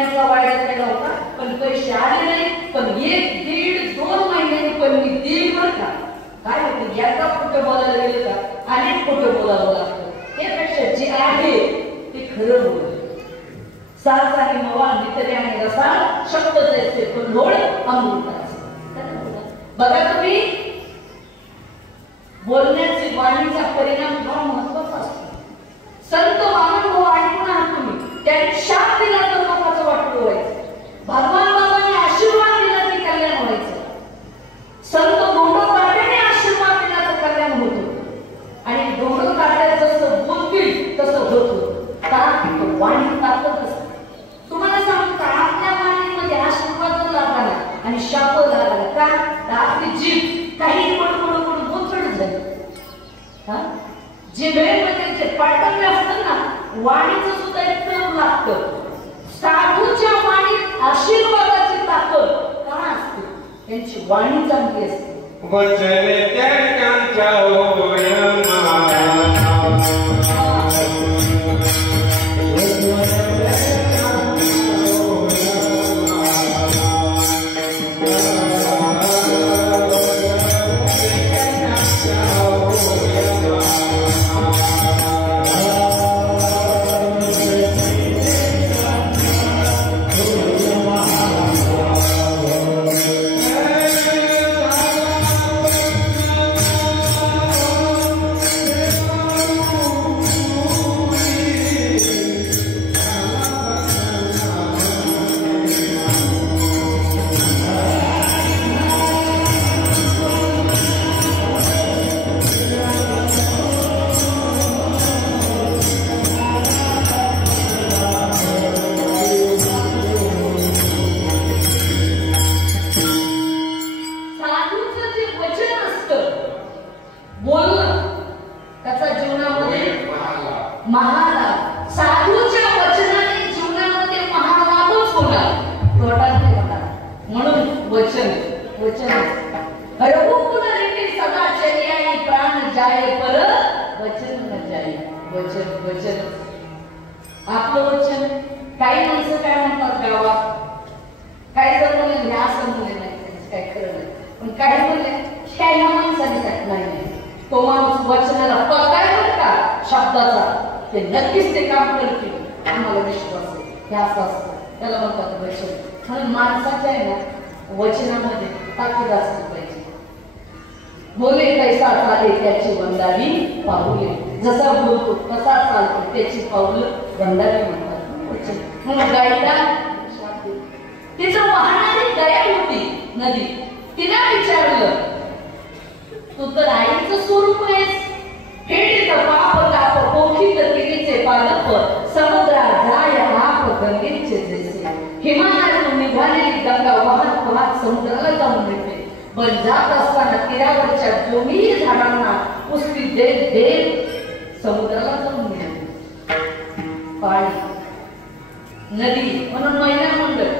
महिन्याचा वायदा केला होता, पण पैसे आले नाही. पण 1, 1.5, 2 महिन्यांनी पण मी देईल बरं का. काय होतं, याचा खोटं बोलायला गेलं का अनेक खोटं बोलावं लागतं. त्यापेक्षा जे आहे ते खरं बोल. सास आणि मवा नितरे आणि रसा शब्द जैसे पण लोळ अमृताचे. बघा तुम्ही, बोलण्याचे वाणीचा परिणाम फार महत्वाचा असतो. संत वामनभाऊ ऐकून आहात तुम्ही, त्यांनी शाप दिला तर लोकांचं वाटलं व्हायचं. भगवान बाबांनी आशीर्वाद दिला की कल्याण व्हायचं. संत डोंडोकाट्याने आशीर्वाद दिला तर कल्याण होतं. आणि डोंडोकाट्या जसं बोलतील तसं होतं. का वाणी ताकद असते. तुम्हाला सांगू का, आपल्या वाणीमध्ये आशीर्वाद लागला आणि शाप लागला का, तर आपली जीभ काही बडबड बोचड झाली. जिभेमध्ये जे पाटण असतं ना, वाणीचं सुद्धा इतकं लागतं. साधूच्या वाणीत आशीर्वादाची ताकद का असते, त्यांची वाणी चांगली असते. वचन त्यांच्या आपलं वचन. काही माणसं काय म्हणतात गावात, काही जर म्हणले हे असं म्हणले नाही, काय खरं नाही. पण काही म्हणले काही माणसाने नाही, तो माणूस वचनाला पक्का बरं का शब्दाचा, ते नक्कीच ते काम करतील. आम्हाला विश्वास आहे. हे असं असतं, त्याला म्हणतात वचन. म्हणून माणसाच्या आहे ना वचनामध्ये ताकद असली पाहिजे. बोले कैसा चाले त्याची वंदावी पाऊले, जसा बोलतो तसा चालतो त्याची पाऊलं वंदावी म्हणतात. म्हणून गाईला तिचं वाहणारी दया होती नदी. तिला विचारलं, तू तर आईचं स्वरूप आहेस, फेडीत पाप ताप पोखीत तिरीचे पालप, समुद्रा जाय हाप गंगेचे जैसे. हिमालयातून निघालेली गंगा वाहत वाहत समुद्राला जाऊन मिळते. पण जात असताना तीरावरच्या दोन्ही झाडांना पुष्टी देत देत समुद्राला जाऊन मिळते. पाणी नदी म्हणून महिला मंडळ.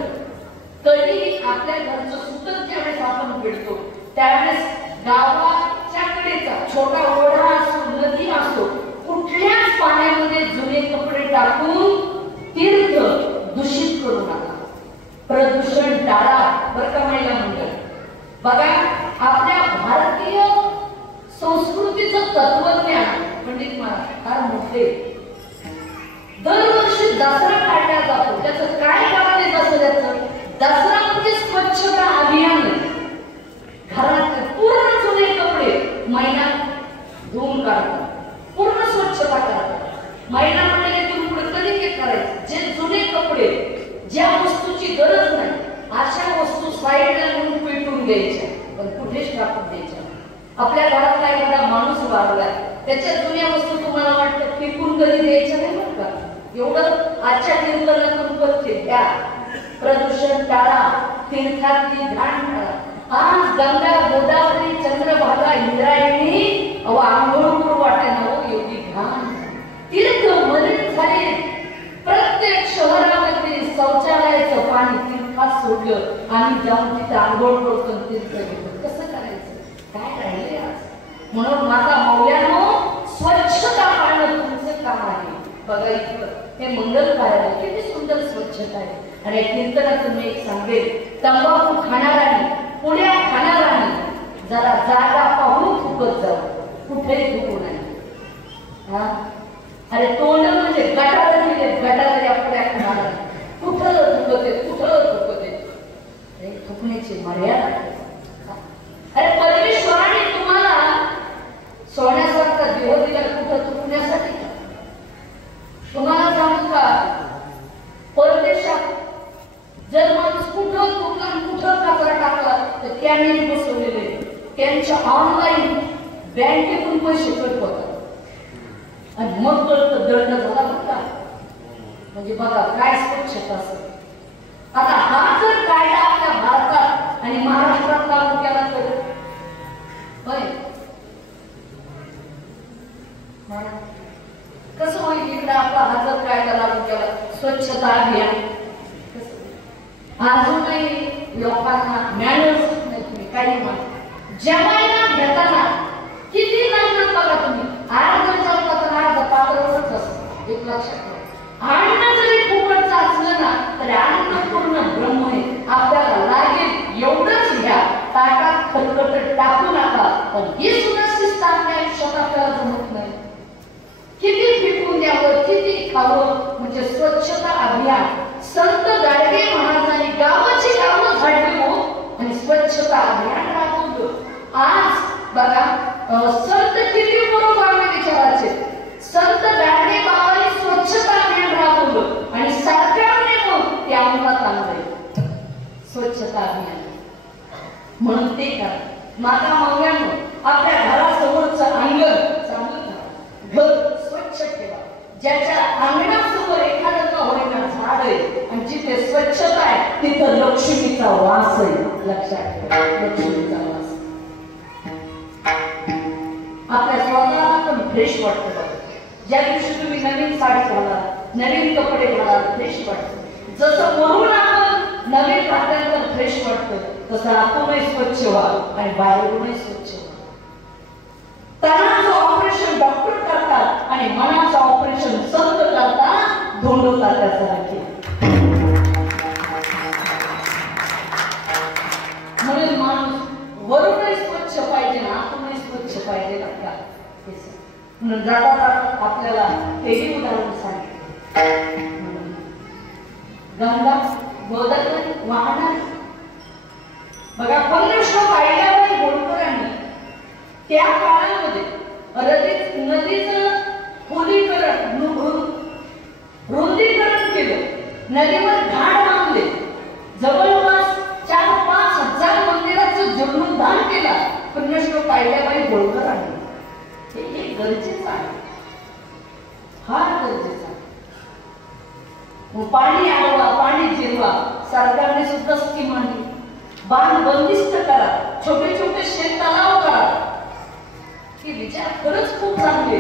कधीही आपल्या घरचं सुतक ज्यावेळेस आपण पिळतो त्यावेळेस गावाच्या कडेचा छोटा ओढा असो नदी असो, कुठल्याच पाण्यामध्ये जुने कपडे टाकून तीर्थ दूषित करू नका. प्रदूषण टाळा बरं का महिला मंडळ. बघा, आपल्या भारतीय संस्कृतीचं तत्वज्ञान पंडित महाराज फार मोठे. दरवर्षी दसरा काढला जातो. त्याचं काय कारण आहे दसऱ्याचं? दसरा म्हणजे स्वच्छता अभियान. घरात पूर्ण जुने कपडे महिला धुवून काढतात, पूर्ण स्वच्छता करतात. महिला म्हणजे तुम्ही पुढे कधी काय करायचं, जे जुने कपडे, ज्या वस्तूची गरज नाही अशा वस्तू साईडला घेऊन पेटून द्यायच्या, पण कुठेच टाकून द्यायच्या. आपल्या घरातला एखादा माणूस वारलाय, त्याच्या जुन्या वस्तू तुम्हाला वाटतं फेकून कधी द्यायच्या नाही बरं का. एवढं आजच्या कीर्तनातून पत्ते द्या. प्रदूषण टाळा, तीर्थातली घाण टाळा. आज गंगा गोदावरी चंद्रभागा इंद्रायणी आंघोळ करू वाटेना एवढी घाण. तीर्थ मलिन झाले. प्रत्येक शहरामध्ये शौचालयाचं पाणी तीर्थात सोडलं आणि जाऊन तिथे आंघोळ करतो, तीर्थ घेतो. कसं करायचं? काय राहिले आज? म्हणून माता मौल्यानो, स्वच्छता पाळणं तुमचं काम आहे. बघा इथं हे मंगल कार्यालय किती सुंदर स्वच्छता आहे. आणि कीर्तनाचं मी एक सांगेन, तंबाखू खाणाराने, पुण्या खाणाराने जरा जागा पाहून थुकत जाऊ, कुठेही थुकू नाही. अरे तोंड म्हणजे गटार दिले, गटार या पुण्या खाणारा कुठं थुकते, कुठं थुकते. थुकण्याची मर्यादा. अरे परमेश्वराने तुम्हाला सोन्यासारखा देह दिला कुठं थुकण्यासाठी. तुम्हाला सांगू का, परदेशात जर माणूस कुठं थुकला, कुठं कचरा टाकला तर कॅमेरे बसवलेले, त्यांच्या ऑनलाईन बँकेतून पैसे कट होतात आणि मग कळतं दंड झाला बघा. म्हणजे बघा काय स्वच्छता असेल. आता हा जर कायदा आपल्या भारतात आणि महाराष्ट्रात लागू केला तर कसं होईल? इकडे आपला हा जर कायदा लागू केला, स्वच्छता अभियान, अजूनही लोकांना मॅनर्स नाही. तुम्ही काही म्हणा, जेवायला घेताना किती लग्नात बघा तुम्ही, अर्ध चालतात आणि अर्ध पातळच असतं. एक लक्षात ठेवा, अन्न जरी फुकटचं असलं ना तरी अन्न पूर्ण ब्रह्म आहे. आपल्याला लागेल एवढंच घ्या, ताटात खरकट टाकू नका. पण ही सुद्धा शिस्त आपल्या आयुष्यात आपल्याला जमत नाही. किती फेकून द्यावं, किती खावं, म्हणजे स्वच्छता अभियान. संत गाडगे महाराजांनी गावाची गावं झाडली हो आणि स्वच्छता अभियान राबवलं. आज बघा संत किती बरोबर विचारायचे, संत गाडगे बाबांनी स्वच्छता अभियान राबवलं आणि सरकारने मग ते अंमलात आणलंय स्वच्छता अभियान. म्हणून ते करा. माता मंगळ्यांनो, आपल्या घरासमोरचं अंगण चांगलं करा, घर स्वच्छ ठेवा. ज्याच्या अंगणासमोर एखादं का होईना झाड आहे आणि जिथे स्वच्छता आहे तिथं लक्ष्मीचा वास आहे. लक्षात ठेवा, लक्ष्मीचा वास. आपल्या स्वतःला पण फ्रेश वाटतं. ज्या दिवशी तुम्ही नवीन साडी घाला, नवीन कपडे घाला, फ्रेश वाटतं. जसं वरून आपण नवीन घातल्यानंतर फ्रेश वाटतं, तसं आतूनही स्वच्छ व्हा आणि बाहेरूनही स्वच्छ व्हा. तणाचं ऑपरेशन डॉक्टर करतात आणि मनाचं ऑपरेशन संत करतात, धोंडवतात त्यासारखे. म्हणून माणूस वरूनही स्वच्छ पाहिजे ना, आतूनही स्वच्छ पाहिजे ना. म्हणून जाता जाता आपल्याला तेही उदाहरण सांगितलं. गंगा गोदावरी वाहणार बघा. पंढरपूर पाहिल्यावर होळकरांनी त्या काळामध्ये नदीचं खोलीकरण, रुंदीकरण केलं, नदीवर घाट बांधले, जवळपास 4-5 हजार मंदिराचं जीर्णोद्धार केला पुण्यश्लोक पाहिल्याबाई होळकरांनी. हे गरजेचं आहे, फार गरजेचं आहे. पाणी आडवा, पाणी जिरवा. सरकारने सुद्धा स्कीम आणली, बांध बंदिस्त करा, छोटे छोटे शेत तलाव करा. हे विचार खरंच खूप चांगले.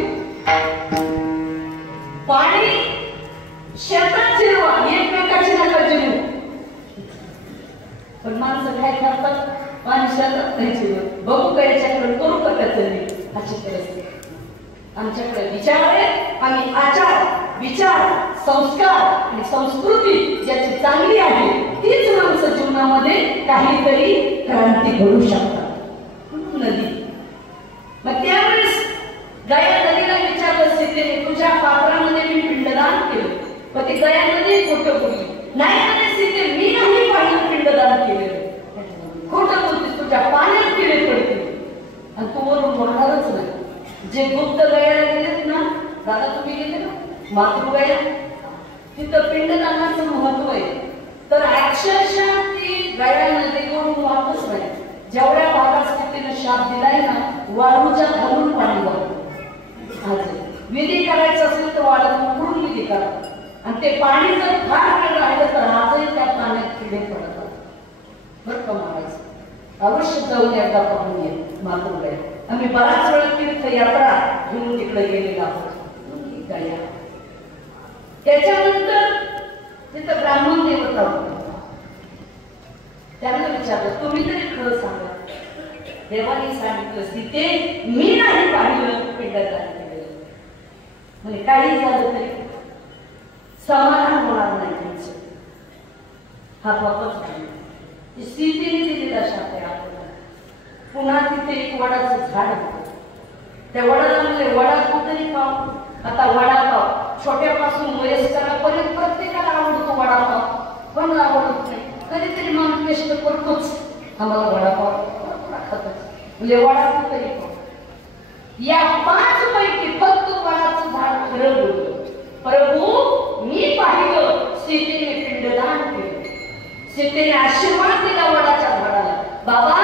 पाणी शेतात जिरवा, एकमेकाची नका जिरवू. पण माणसं काय करतात, पाणी शेतात नाही जिरवत. बघू का याच्याकडे, करू का त्याचं अशी परिस्थिती. आमच्याकडे विचार आहे, आम्ही आचार, विचार, संस्कार आणि संस्कृती ज्याची चांगली आहे तीच माणसं जीवनामध्ये काहीतरी क्रांती घडू शकतात. नदी मग त्यावेळेस गया नदीला विचारलं सीतेने, तुझ्या पात्रामध्ये मी पिंडदान केलं. पण ती गया नदी खोटं बोलली. नाही म्हणे सीते, मी नाही पाहिलं पिंडदान केलेलं. खोटं बोलतीस, तुझ्या पाण्यात किडे पडतील आणि तू वरून बोलणारच नाही. जे गुप्त गयाला गेलेत ना, दादा तुम्ही गेले ना मातृगया, तिथं पिंडदानाचं महत्व आहे. तर अक्षरशः ती गया नदीवरून वाहतच नाही. जेवढ्या भागात स्थितीनं शाप दिलाय ना, वाळूच्या घालून पाणी वाहतं. विधी करायचं असेल तर वाळून उकळून विधी करा. आणि ते पाणी जर फार वेळ राहिलं तर आजही त्या पाण्यात किडे पडतात. बरं का मारायचं, अवश्य जाऊन एकदा पाहून ये मातृगया. आम्ही बराच वेळा तीर्थयात्रा घेऊन तिकडे गेलेलो आहोत. त्याच्यानंतर तिथं ब्राह्मण देवता होता. त्यांना विचारलं, तुम्ही तरी खरं सांगा. देवाने सांगितलं, सीते मी नाही पाहिलं पिंडदान केलेलं. म्हणजे काही झालं तरी समाधान होणार नाही त्यांचं. हा बापच नाही. सीतेने दिलेला शाप आहे आपल्याला. पुन्हा तिथे एक वडाचं झाड होतं. त्या वडाला म्हणले वडा तू तरी खाऊ. आता वडापाव छोट्यापासून वयस्करापर्यंत प्रत्येकाला आवडतो वडापाव, पण आवडत नाही. कधीतरी माणूस कष्ट करतोच, आम्हाला वडापाव खातच. म्हणजे वडा तू तरी खाऊ. या 5 पैकी फक्त वडाचं झाड खरं बोललं. प्रभू मी पाहिलं सीतेने पिंडदान केलं. सीतेने आशीर्वाद दिला वडाच्या झाडाला. बाबा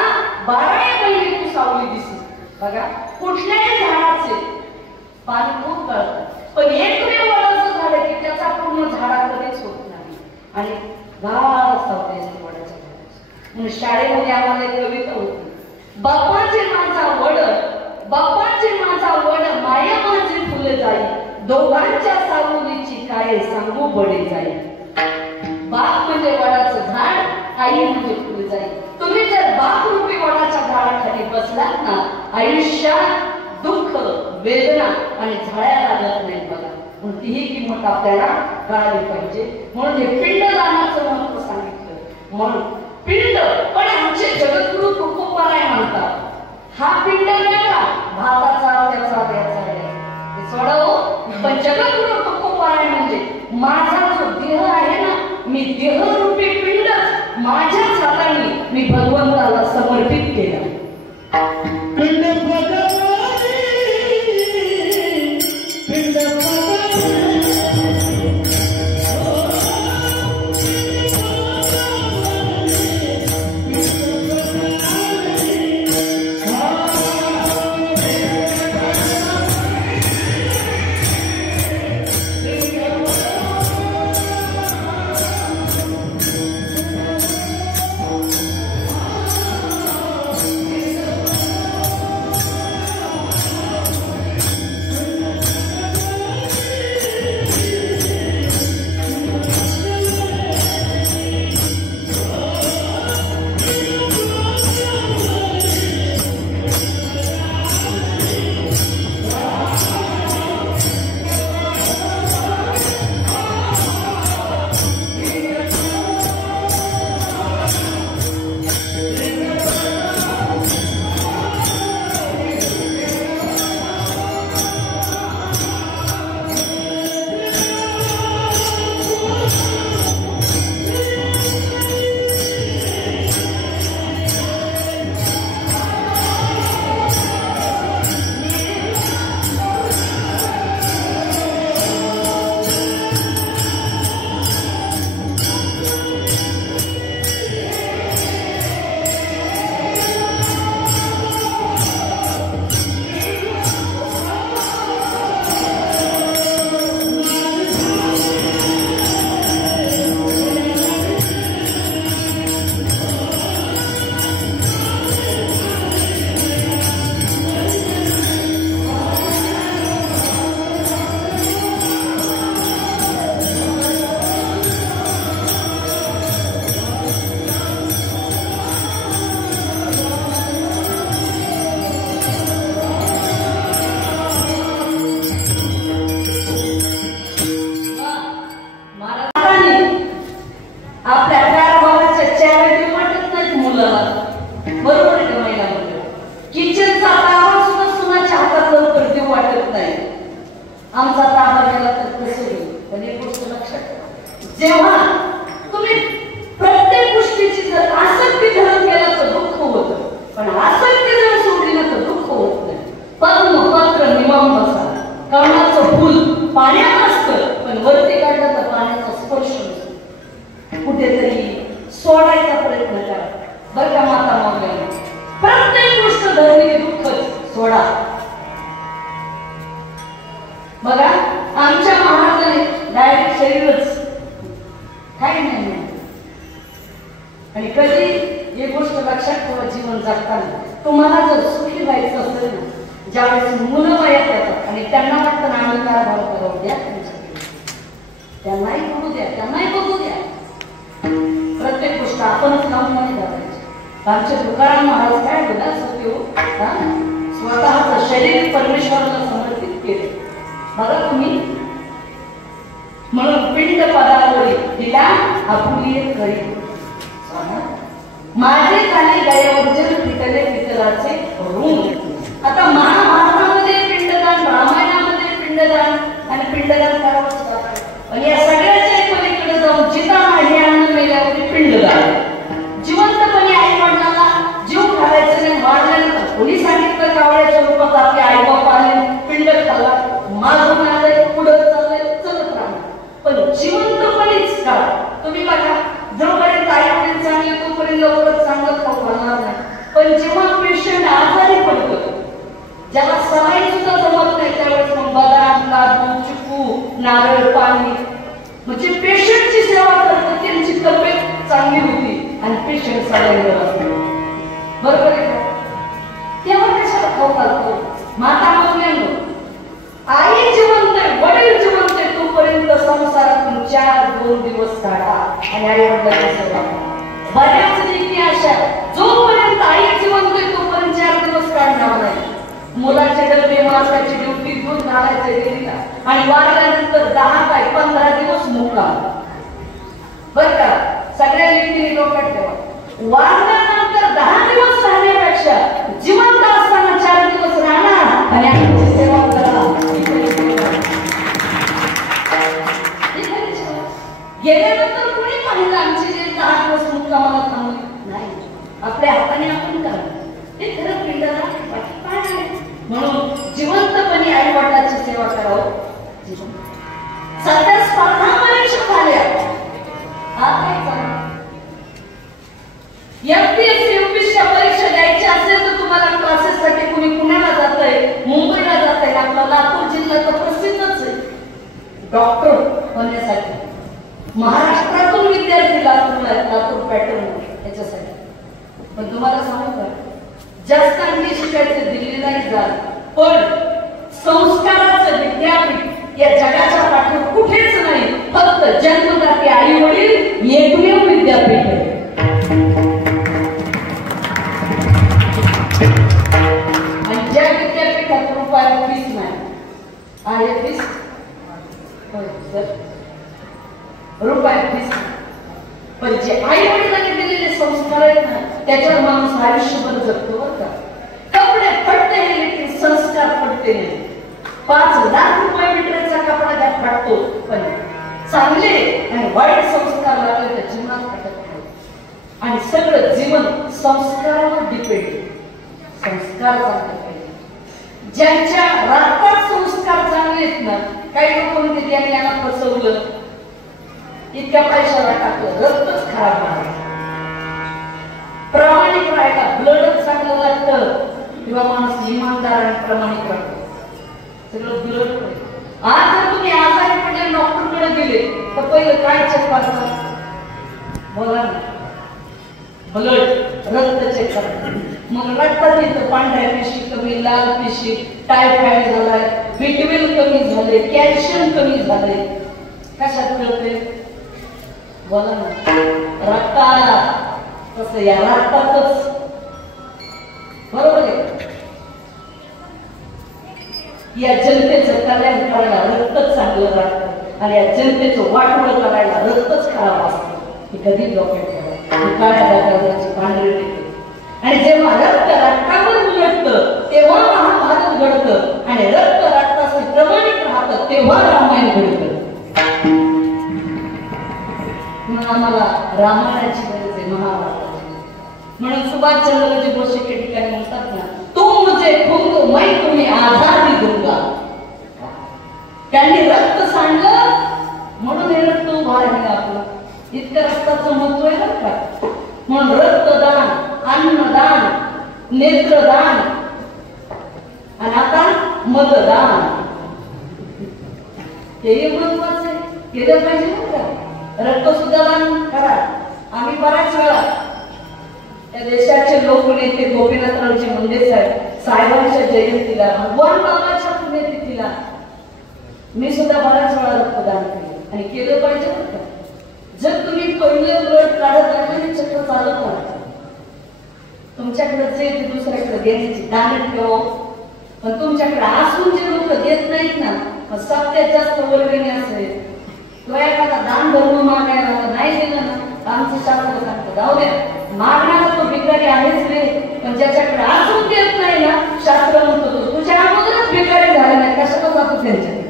12 महिने तू सावली दिसली. बघा कुठल्याही झाडाचे पान खूप गळतात, पण एकमेव वडाचं झाड आहे की त्याचा पूर्ण झाडा कधीच होत नाही आणि गाढ सावली असते वडाच्या झाडाची. म्हणून शाळेमध्ये आम्हाला एक कविता होती. बाप्पाचे माझा वड, बाप्पाचे माझा वड, माया माझे फुले जाई, दोघांच्या सावलीची काय सांगू बडे जाई. बाप म्हणजे वडाचं झाड, आई म्हणजे फुले जाई. तुम्ही जर बाप रूपी वडाच्या झाडाखाली बसलात ना, आयुष्यात दुःख वेदना आणि झाड्या लागत नाही बघा. म्हणून तीही किंमत आपल्याला कळाली पाहिजे. म्हणून हे पिंडदानाचं महत्व सांगितलं. म्हणून पिंड, पण आमचे जगद्गुरु तुकोबाराय म्हणतात हा पिंड वेगळा, भाताचा त्याचा सोडावो. पण जगद्गुरु तुकोबाराय म्हणजे माझा जो देह आहे ना, मी देहरूपी पिंड माझ्याच हाताने मी भगवंताला समर्पित केला. जेव्हा तुम्ही प्रत्येक गोष्टीची जर आसक्ती धरून गेला तर दुःख होतं, पण आसक्ती जर सोडली ना तर दुःख होत नाही. पद्म पत्र निमम बसा, कमळाचं फुल पाण्यात असतं पण वरती काढलं तर पाण्याचा स्पर्श नसतो. कुठेतरी सोडायचा प्रयत्न करा बरं का माता मावल्या. प्रत्येक गोष्ट धरली दुःख सोडा. बघा आमच्या महाराजांनी डायरेक्ट शरीरच काही नाही. आणि कधी एक गोष्ट लक्षात ठेवा, जीवन जगताना तुम्हाला जर सुखी व्हायचं असेल ना, ज्यावेळेस मुलं वयात येतात आणि त्यांना वाटतं ना आम्ही काय भाव करावं द्या, त्यांनाही बघू द्या, त्यांनाही बघू द्या. प्रत्येक गोष्ट आपणच लावून नाही करायची. आमचे तुकाराम महाराज काय बोला सत्यो स्वतःचं शरीर परमेश्वराला समर्पित केले. बघा तुम्ही, म्हणून पिंड पदावरी दिला आपुली करी. माझे झाले गयावर्जन पिटले पितराचे ऋण. आता महाभारतामध्ये पिंडदान, रामायणामध्ये पिंडदान आणि पिंडदान करावंच लागतं. आणि या सगळ्याच्या पलीकडे जाऊन जिता माझे अन्न मेल्यावर पिंडदान. जिवंतपणे आई वडिलांना जीव घालायचं नाही. वाढल्यानंतर कोणी सांगितलं कावळ्याच्या रूपात आपले आई बाप आले, पिंड खाल्ला, मागून आले, पुढे चालले, चलत राहा. पण जिवंतपणेच का तुम्ही बघा, जोपर्यंत आई वडील चांगले तोपर्यंत लवकरच चांगलं खाऊ घालणार नाही. पण जेव्हा पेशंट आजारी पडतो, ज्याला सलाईन सुद्धा जमत नाही, त्यावेळेस मग बदाम, काजू, चिकू, नारळ पाणी म्हणजे पेशंटची सेवा करतात. त्यांची तब्येत चांगली होती आणि पेशंट सलाईनवर असतो. बरोबर आहे का? तेव्हा कशाला खाऊ घालतो? माता म्हणल्यानं आई जिवंत आहे, वडील जिवंत आहे, तोपर्यंत संसारातून 4-2 दिवस काढा आणि आई वडिलांची सेवा करा. बऱ्याच रीती अशा, जोपर्यंत आई जिवंत आहे तोपर्यंत 4 दिवस काढणार नाही. मुलाचे डबे, मासाची ड्युटी, दूध घालायचे गेलीला आणि वारल्यानंतर 10 काय 15 दिवस मुक्काम. बर का? सगळ्या रीतीने डोक्यात ठेवा. वारल्यानंतर 10 दिवस राहण्यापेक्षा जिवंत असताना 4 दिवस राहणार आणि आईची सेवा करा. गेल्यानंतर कोणी पाहिलं आमचे जे 10 दिवस मुक्कामाला थांबले नाही. आपल्या हाताने आपण करा. ते खरं पिंडाला बाकी काय आहे. म्हणून जिवंतपणे आई वडिलांची सेवा करावं. सध्या स्पर्धा परीक्षा झाल्या. एमपीएससी यूपीएससी परीक्षा द्यायची असेल तर तुम्हाला क्लासेससाठी कुणी पुण्याला जातंय, मुंबईला जातंय. आपला लातूर जिल्हा तर प्रसिद्धच आहे डॉक्टर होण्यासाठी. महाराष्ट्रातून विद्यार्थी लातूरला आहेत, लातूर पॅटर्न याच्यासाठी. पण तुम्हाला सांगू का, जास्त आणखी शिकायचं दिल्लीलाही जा, पण संस्काराचं विद्यापीठ या जगाच्या पाठीवर कुठेच नाही. फक्त जन्मदाते आई वडील एकमेव विद्यापीठ आहे. आणि ज्या विद्यापीठात रुपयाला फीस नाही आहे, फीस रुपया फीस, पण जे आई वडिलांनी दिलेले संस्कार आहेत ना, त्याच्यावर माणूस आयुष्यभर जगतो. बरं का? कपडे फटते हे लेकिन संस्कार फटते नाही. 5 लाख रुपये मीटरचा कपडा त्या फाटतो, पण चांगले आणि वाईट संस्कार लागले तर जीवनात फटत नाही. आणि सगळं जीवन संस्कारावर डिपेंड. संस्कार चांगले पाहिजे. ज्यांच्या रक्तात संस्कार चांगले आहेत ना, काही लोक म्हणते त्यांनी याला फसवलं, इतक्या पैशाला टाकलं, रक्तच खराब झालं. प्रामाणिक राहायला ब्लडच चांगलं लागतं किंवा माणूस इमानदार आणि प्रामाणिक राहतो. सगळं ब्लड पाहिजे. आज जर तुम्ही आजारी पडले डॉक्टरकडे गेले तर पहिलं काय चेक करतात? बोला ना. ब्लड, रक्त चेक करतात. मग रक्तात येतं पांढऱ्या पेशी कमी, लाल पेशी, टायफॉइड झालाय, व्हिटॅमिन कमी झाले, कॅल्शियम कमी झाले. कशात कळते? बोला ना. रक्ताला. तसं या रक्तातच. बरोबर आहे. या जनतेचं कल्याण करायला रक्तच चांगलं राहतं आणि या जनतेचं वाटोळं करायला रक्तच खराब असतं. हे कधी डोक्यात ठेवा. काळ्या रक्ताची पांढरी येते आणि जेव्हा रक्त रक्तावर उलटतं तेव्हा महाभारत घडतं आणि रक्त रक्ताचे प्रमाणित राहतं तेव्हा रामायण घडतं. म्हणून आम्हाला रामायणाची गरज आहे, महाभारताची. म्हणून सुभाषचंद्रजी बोस एके ठिकाणी म्हणतात ना, तुम मुझे खून मैं तुम्हें आजादी दूंगा. त्यांनी रक्त सांडलं म्हणून हे रक्त उभा राहिलं आपलं. इतकं रक्ताचं महत्व आहे बरं का. म्हणून रक्तदान, अन्नदान, नेत्रदान आणि आता मतदान हेही महत्वाचं आहे. केलं पाहिजे बरं का. रक्त सुद्धा दान करा. आम्ही बऱ्याच वेळा त्या देशाचे लोकनेते गोपीनाथरावजी मुंडे साहेबांच्या जयंतीला, भगवान बाबाच्या पुण्यतिथीला मी सुद्धा बऱ्याच वेळा रक्तदान केले आणि केलं पाहिजे बरं का. जर तुम्ही पहिलं ब्लड काढत आहे चक्र चालत राहता, तुमच्याकडे जे ते दुसऱ्याकडे देण्याची दान ठेवा. पण तुमच्याकडे असून जे लोक देत नाहीत ना, मग सत्यात जास्त वर्गणी असेल किंवा एखादा दान धर्म मागायला नाही दिलं ना, आमचं शास्त्र सांगतं जाऊ द्या, मागणारा तो भिकारी आहेच रे, पण ज्याच्याकडे असून देत नाही ना, शास्त्र म्हणतो तुझ्या अगोदरच भिकारी झाले नाही, कशाला जातो त्यांच्याकडे.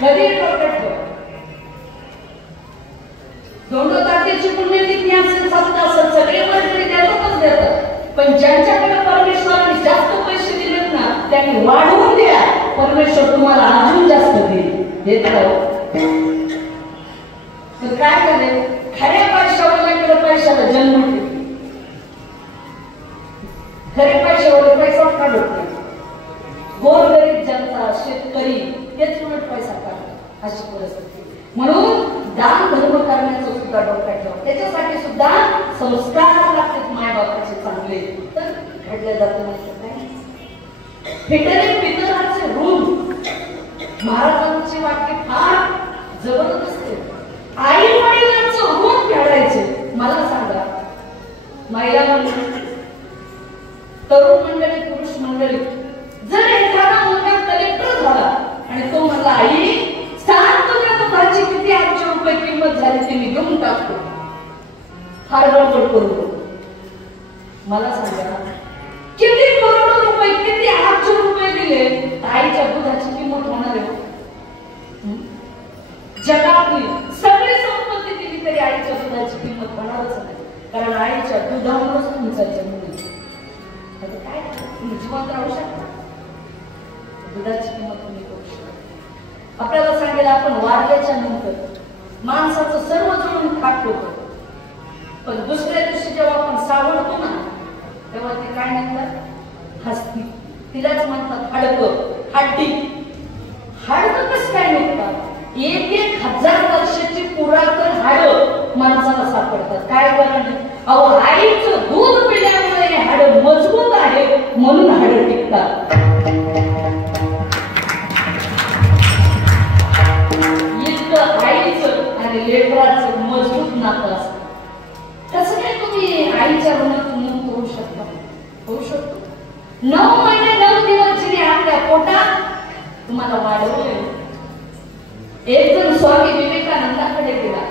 कधी डोक्यात ठेवा, धोंडोतात्याची पुण्यतिथी असेल, सप्ताह असेल, सगळे मंडळी देतातच देतात, पण ज्यांच्याकडे परमेश्वराने जास्त पैसे दिलेत ना, त्यांनी वाढवून द्या, परमेश्वर तुम्हाला अजून जास्त देईल. देत तर काय झाले, खऱ्या पैशावाल्याकडे पैशाला जन्म ठेवले, खरे पैशावाले पैसा काढत नाही, गोरगरीब जनता शेतकरी तेच उलट पैसा काढतात, अशी परिस्थिती. म्हणून दान धर्म करण्याचं सुद्धा डोक्यात ठेवा, त्याच्यासाठी सुद्धा संस्कार लागतात मायबापाचे चांगले, तर घडले जातं नाही काय. फेटले पितराचे ऋण, महाराजांची वाक्य फार जबरदस्त आहे. आई वडिलांचं ऋण फेडायचे. मला सांगा, महिला मंडळी, तरुण मंडळी, पुरुष मंडळी, जर एखादा मुलगा कलेक्टर झाला आणि तो म्हणला आई सांग तुझ्या दुधाची किती 800 रुपये किंमत झाली ती मी घेऊन टाकतो, फार गडबड करू. मला सांगा किती करोड रुपये, किती 800 रुपये दिले, आईच्या दुधाची किंमत होणार आहे. जगातली सगळी संपत्ती दिली तरी आईच्या दुधाची किंमत होणारच नाही, कारण आईच्या दुधावरच तुमचा जन्म आहे. काय तुम्ही जिवंत राहू शकता, दुधाची किंमत तुम्ही करू शकता. आपल्याला सांगेल आपण वारल्याच्या नंतर माणसाचं सर्व जुळून खाट होतं, पण दुसऱ्या दिवशी जेव्हा आपण सावरतो ना, तेव्हा ते काय म्हणतात, हस्ती. तिलाच म्हणतात हाडकं, हड्डी. हाडकं कसं काय निघतात, 1000 वर्षाची पुरातन हाडं माणसाला सापडतात. काय कारण, अहो आईचं दूध पिल्यामुळे हे हाडं मजबूत आहे, म्हणून हाडं टिकतात. आईचं आणि लेकराचं मजबूत नातं असतं. कसं काय तुम्ही आईच्या ऋणातून मुक्त होऊ शकता? होऊ शकतो. 9 महिने 9 दिवस जिने आपल्या पोटात तुम्हाला वाढवले. एक जण स्वामी विवेकानंदाकडे गेला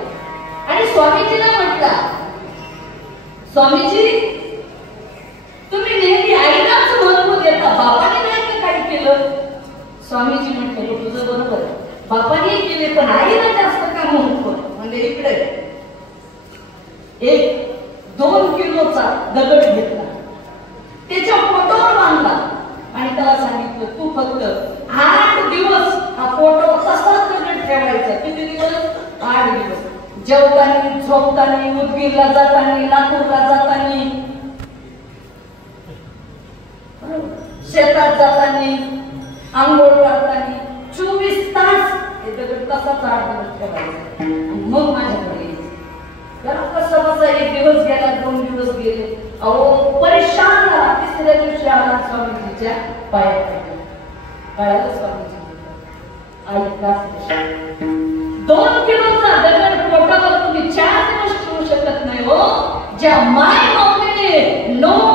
आणि स्वामीजीला म्हटला, स्वामीजी तुम्ही नेहमी आईलाच महत्व देता, बापाने नाही काय केलं? स्वामीजी म्हटलं तुझं बरोबर आहे, बापाने केले पण आईला जास्त का महत्व. म्हणजे इकडे 1-2 किलोचा दगड घेतला, त्याच्या पोटावर बांधला आणि त्याला सांगितलं तू फक्त 8 दिवस हा पोटावर तसाच दगड ठेवायचा. किती दिवस? 8 दिवस. जेवताना, झोपताना, उदगीरला जाताना, लातूरला जाताना, शेतात जाताना, आंघोळ करताना 24 तास हे दगड तसाच 8 दिवस ठेवायचा. मग माझ्याकडे कसं बसा 1 दिवस गेला, 2 दिवस गेले, अहो परेशान झाला. 3ऱ्या दिवशी आला स्वामीजीच्या पायात पडला. कळालं स्वामीजी ऐका, 2 किलोचा दगड पोटावर तुम्ही 4 दिवस ठेवू शकत नाही हो. ज्या माय बापाने 9